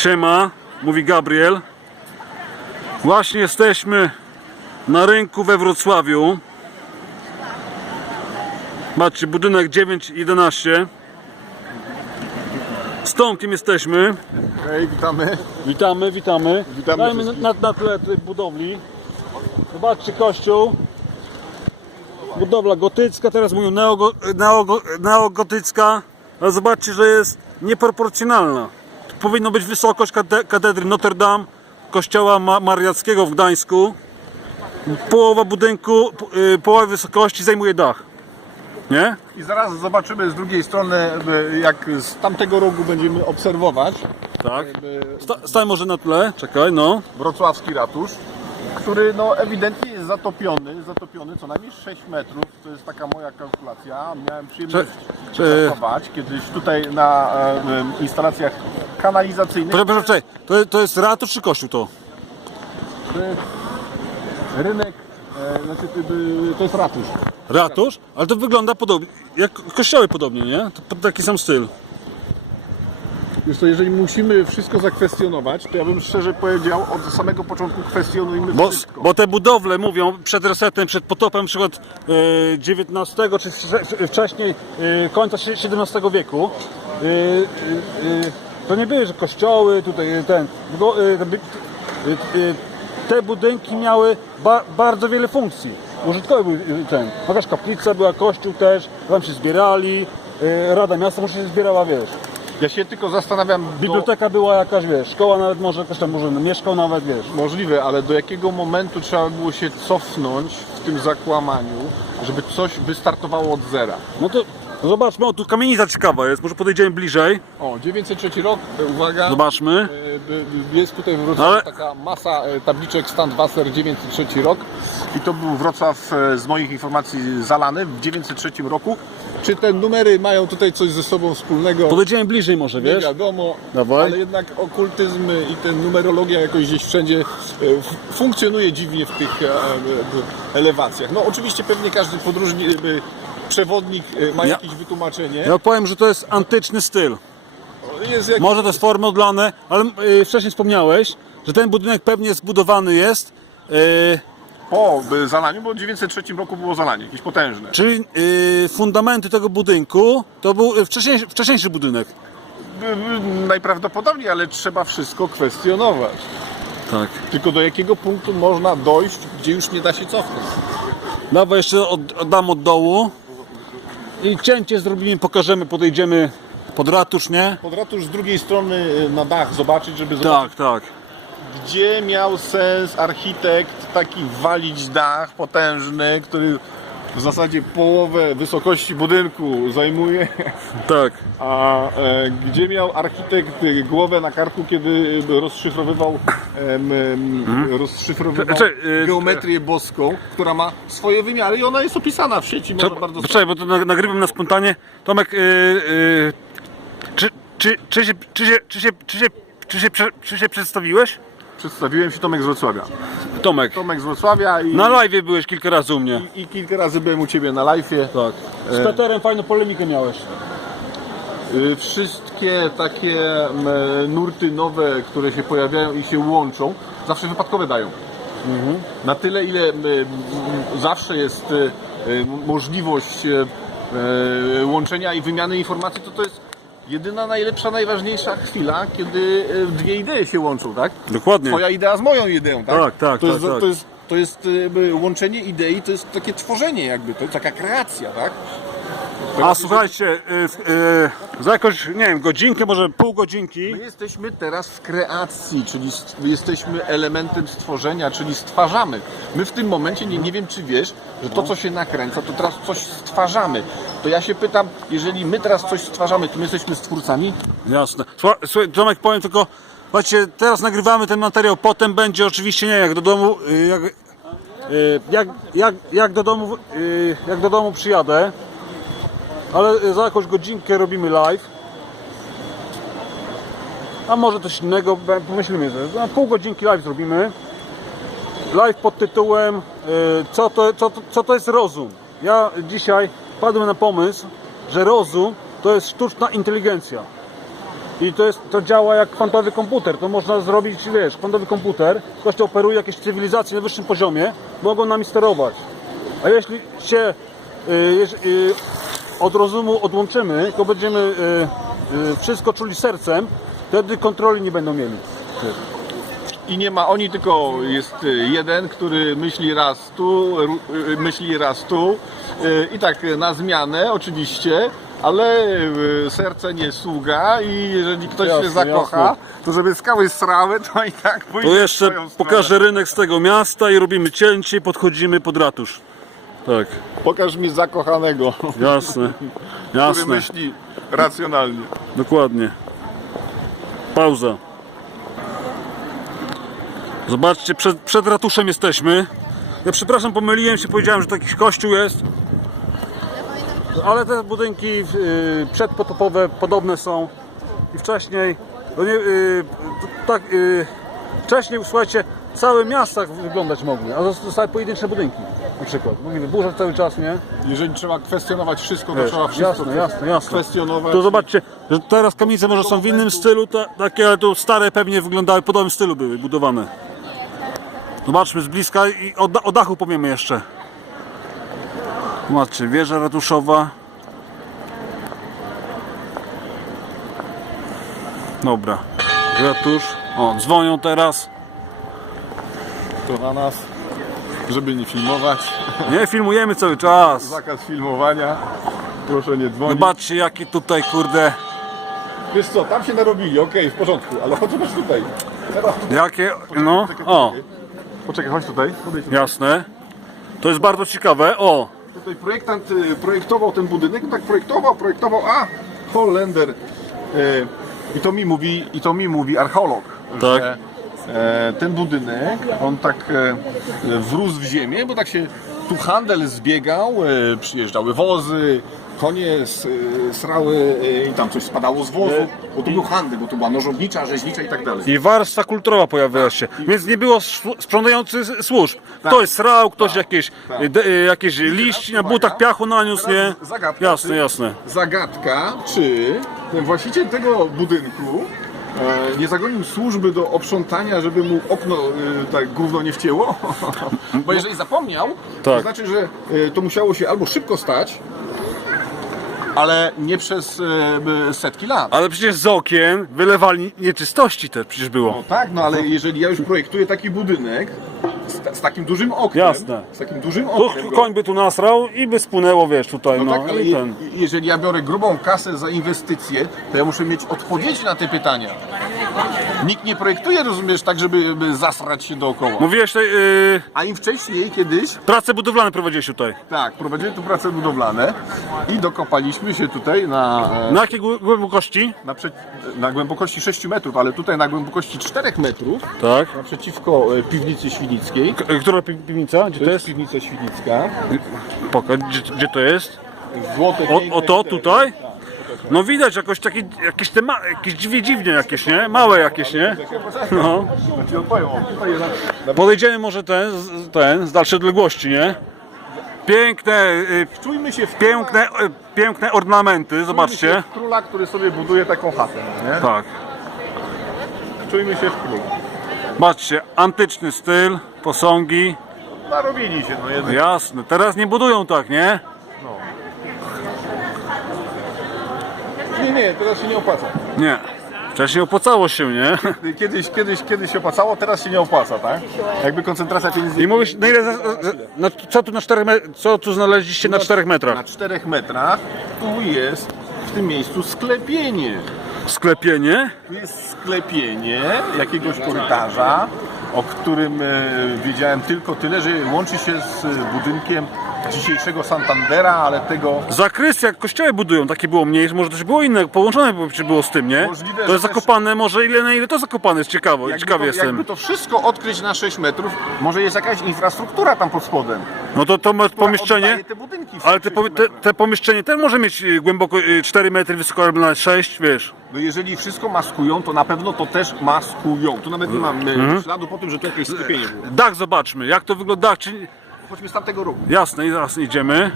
Siema, mówi Gabriel. Właśnie jesteśmy na rynku we Wrocławiu. Macie budynek 911. Z Tomkiem jesteśmy. Hej, witamy. Witamy, witamy. Witamy Dajmy na, wszystkich. na, na tle tej budowli. Zobaczcie kościół. Budowla gotycka, teraz mówią neogo, neogo, neogotycka. Ale zobaczcie, że jest nieproporcjonalna. Powinno być wysokość kate- katedry Notre Dame, kościoła Ma- mariackiego w Gdańsku. Połowa budynku, y, połowa wysokości zajmuje dach. Nie? I zaraz zobaczymy z drugiej strony, jak z tamtego rogu będziemy obserwować Tak. Sta, stań może na tle, czekaj, no. wrocławski ratusz, który no ewidentnie zatopiony, zatopiony co najmniej 6 metrów. To jest taka moja kalkulacja. Miałem przyjemność Czy- pracować kiedyś tutaj na e, instalacjach kanalizacyjnych. Proszę, proszę, czekaj. To, to jest ratusz czy kościół to? To jest rynek, e, znaczy to, to jest ratusz. Ratusz? Ale to wygląda podobnie, jak kościoły podobnie, nie? To taki sam styl. Wiesz to jeżeli musimy wszystko zakwestionować, to ja bym szczerze powiedział, od samego początku kwestionujmy Bo, wszystko. bo te budowle mówią przed resetem, przed potopem, przykład e, XIX czy wcze- wcześniej, e, końca XVII wieku, e, e, e, to nie były, że kościoły, tutaj e, ten, tylko, e, te by- e, e, te budynki miały ba, bardzo wiele funkcji. Użytkowy był e, ten, jakaś kaplica była, kościół też, tam się zbierali, e, Rada Miasta może się zbierała, wiesz. Ja się tylko zastanawiam, Biblioteka była jakaś, wiesz, szkoła nawet może, ktoś tam może mieszkał nawet, wiesz. możliwe, ale do jakiego momentu trzeba było się cofnąć w tym zakłamaniu, żeby coś wystartowało od zera. No to no zobaczmy, o tu kamienica ciekawa jest, może podejdziemy bliżej, O, 903 rok, e, uwaga. zobaczmy. E, Jest tutaj w Wrocławiu Ale- taka masa e, tabliczek Stand Wasser 903 rok i to był Wrocław z moich informacji zalany w 903 roku. Czy te numery mają tutaj coś ze sobą wspólnego? Podejdziemy bliżej może, Nie wiesz? wiadomo, Dawaj. ale jednak okultyzm i ten numerologia jakoś gdzieś wszędzie funkcjonuje dziwnie w tych elewacjach. No oczywiście pewnie każdy podróżnik, przewodnik e, ma Ja- jakieś wytłumaczenie. Ja powiem, że to jest antyczny styl. Jest jak... Może to jest formy odlane, ale y, wcześniej wspomniałeś, że ten budynek pewnie zbudowany jest, y, Po e, zalaniu, bo w 903 roku było zalanie, jakieś potężne. czyli y, fundamenty tego budynku to był y, wcześniejszy, wcześniejszy budynek. Najprawdopodobniej, ale trzeba wszystko kwestionować. Tak. Tylko do jakiego punktu można dojść, gdzie już nie da się cofnąć. Dawaj jeszcze od, oddam od dołu i cięcie zrobimy, pokażemy, podejdziemy pod ratusz, nie? Pod ratusz z drugiej strony e, na dach zobaczyć, żeby zobaczyć, Tak, tak. gdzie miał sens architekt taki walić dach potężny, który w zasadzie połowę wysokości budynku zajmuje, Tak. a e, gdzie miał architekt e, głowę na karku, kiedy e, rozszyfrowywał, em, em, rozszyfrowywał y, geometrię boską, która ma swoje wymiary i ona jest opisana w sieci, Co, bardzo bo to na- nagrywam na spontanie. Tomek, czy, czy, czy, się, czy, się, czy, się, czy, się, czy, się, prze- czy się przedstawiłeś? Przedstawiłem się Tomek z Wrocławia. Tomek, Tomek z Wrocławia i, na live byłeś kilka razy u mnie. i kilka razy byłem u Ciebie na live'ie. Tak. Z Peterem fajną polemikę miałeś. Y, Wszystkie takie m, nurty nowe, które się pojawiają i się łączą, zawsze wypadkowe dają. Na tyle, ile m, m, zawsze jest y, y, możliwość y, y, łączenia i wymiany informacji, to to jest jedyna, najlepsza, najważniejsza chwila, kiedy y, dwie idee się łączą, tak? Dokładnie. Twoja idea z moją ideą, tak? Tak, tak, to jest, tak, tak. To jest, to jest y, łączenie idei, to jest takie tworzenie jakby, to jest taka kreacja, tak? A słuchajcie, yy, yy, za jakąś, nie wiem, godzinkę, może pół godzinki. My jesteśmy teraz w kreacji, czyli st- jesteśmy elementem stworzenia, czyli stwarzamy. My w tym momencie, nie, nie wiem czy wiesz, że to co się nakręca, to teraz coś stwarzamy. To ja się pytam, jeżeli my teraz coś stwarzamy, to my jesteśmy stwórcami? Jasne. Słuchaj, Tomek, powiem tylko, słuchajcie, teraz nagrywamy ten materiał, potem będzie oczywiście, nie jak do domu, yy, jak, yy, jak, jak, jak do domu, yy, jak do domu przyjadę, ale za jakąś godzinkę robimy live. A może coś innego, pomyślimy, że pół godzinki live zrobimy. Live pod tytułem co, to, co, to, co to jest rozum. Ja dzisiaj padłem na pomysł, że rozum to jest sztuczna inteligencja. I to, jest, to działa jak kwantowy komputer. To można zrobić, wiesz, kwantowy komputer, ktoś to operuje jakieś cywilizacje na wyższym poziomie, mogą nami sterować. A jeśli się y, y, od rozumu odłączymy, to będziemy y, y, wszystko czuli sercem, wtedy kontroli nie będą mieli. I nie ma oni, tylko jest y, jeden, który myśli raz tu, y, myśli raz tu y, i tak na zmianę oczywiście, ale serce nie sługa i jeżeli ktoś Jasne, się zakocha, jasne. to żeby skały srały, to i tak pójdzie To jeszcze pokażę rynek z tego miasta i robimy cięcie i podchodzimy pod ratusz. Tak, Pokaż mi zakochanego, jasne, który jasne, myśli racjonalnie. dokładnie. Pauza. Zobaczcie, przed, przed ratuszem jesteśmy. Ja przepraszam, pomyliłem się, powiedziałem, że to jakiś kościół jest. Ale te budynki y, przedpotopowe podobne są i wcześniej, no nie, y, tak, y, wcześniej, słuchajcie, całe miasta wyglądać mogły, a zostały pojedyncze budynki na przykład. Mogli wyburzać cały czas, nie? Jeżeli trzeba kwestionować wszystko, to Wiesz, trzeba wszystko jasne, jasne, jasne. kwestionować. To zobaczcie, że teraz kamienice może są w innym stylu, ta, takie, ale tu stare pewnie wyglądały, w podobnym stylu były budowane. Zobaczmy z bliska i o, o dachu powiemy jeszcze. Zobaczcie, wieża ratuszowa. Dobra, ratusz. O, dzwonią teraz. To na nas, żeby nie filmować. Nie, filmujemy cały czas. Zakaz filmowania. Proszę nie dzwonić. Zobaczcie, jakie tutaj, kurde, Wiesz co, tam się narobili, okej, w porządku, ale zobacz tutaj. Teraz tutaj. jakie, no, o, Poczekaj, chodź tutaj. Podejdź tutaj. jasne. To jest bardzo ciekawe. O, Tutaj projektant y, projektował ten budynek, tak projektował, projektował, a Holender. y, I to mi mówi, i to mi mówi archeolog, Tak. że e, ten budynek, on tak e, wrósł w ziemię, bo tak się tu handel zbiegał, e, przyjeżdżały wozy, konie e, srały e, i tam coś spadało z wozu, bo tu był handel, bo tu była nożownicza, rzeźnicza i tak dalej. i warstwa kulturowa pojawiła się. Więc nie było sprzątających służb. Tak. Ktoś srał, ktoś jakieś, de, y, jakieś liści na butach piachu naniósł, nie? Zagadka, Jasne, czy- jasne. Zagadka, czy ten właściciel tego budynku e, nie zagonił służby do oprzątania, żeby mu okno tak gówno nie wcięło? Bo jeżeli zapomniał, to Tak. znaczy, że to musiało się albo szybko stać, ale nie przez e, setki lat. Ale przecież z okien wylewali nieczystości te przecież No było. tak, no ale jeżeli ja już projektuję taki budynek z, z takim dużym oknem, Jasne. z takim dużym Tu oknem, koń by tu nasrał i by spłynęło, wiesz, tutaj, No no, tak, ale i je, ten. jeżeli ja biorę grubą kasę za inwestycje, to ja muszę mieć odpowiedzi na te pytania. Nikt nie projektuje, rozumiesz, tak, żeby by zasrać się dookoła. Mówiłeś tutaj, y, A im wcześniej kiedyś, prace budowlane prowadziłeś tutaj. tak, prowadzili tu prace budowlane i dokopaliśmy się tutaj na, e, Na jakiej głę- głębokości? na, prze, na głębokości 6 metrów, ale tutaj na głębokości 4 metrów, Tak. naprzeciwko e, piwnicy świdnickiej. K- Która pi- piwnica? Gdzie To to jest jest? piwnica świdnicka. Pokaż, gdzie, gdzie to jest? Złote, O, piękne o to litery. tutaj? Tak. No widać jakoś takie, jakieś te ma, jakieś jakieś, nie? Małe jakieś, nie? No. Podejdziemy może ten, z- ten z dalszej odległości, nie? Piękne, y, Czujmy się w piękne, y, piękne ornamenty, Czujmy zobaczcie. się w króla, który sobie buduje taką chatę, nie? Tak. Czujmy się w króla. Zobaczcie, antyczny styl, posągi. Narobili się, no No jednak. jasne, teraz nie budują tak, nie? Nie, nie, teraz się nie opłaca. Nie. Wcześniej opłacało się, nie? Kiedyś, kiedyś, kiedyś się opłacało, teraz się nie opłaca, tak? Jakby koncentracja pieniędzy... I mówisz, na ile, za- za- na, co tu na 4 me- co tu znaleźliście na 4 Na metrach? 4 metrach tu jest w tym miejscu sklepienie. Sklepienie? Tu jest sklepienie jakiegoś korytarza, o którym e, wiedziałem tylko tyle, że łączy się z budynkiem dzisiejszego Santandera, ale tego Zakrystia, jak kościoły budują, takie było mniejsze, może też było inne, połączone było- z tym, nie? Możliwe, To jest też- zakopane, może ile na ile to zakopane jest ciekawe, Jakby ciekawy to, jestem. jakby to wszystko odkryć na 6 metrów, może jest jakaś infrastruktura tam pod spodem. No to to pomieszczenie, te ale te, 6 pomi- te, te pomieszczenie też może mieć y, głęboko y, 4 metry, wysoko albo nawet 6, wiesz. No jeżeli wszystko maskują, to na pewno to też maskują. Tu nawet nie mam e, śladu po tym, że tu jakieś sklepienie było. Dach zobaczmy, jak to wygląda, czy... Chodźmy z tamtego rogu. Jasne, zaraz idziemy.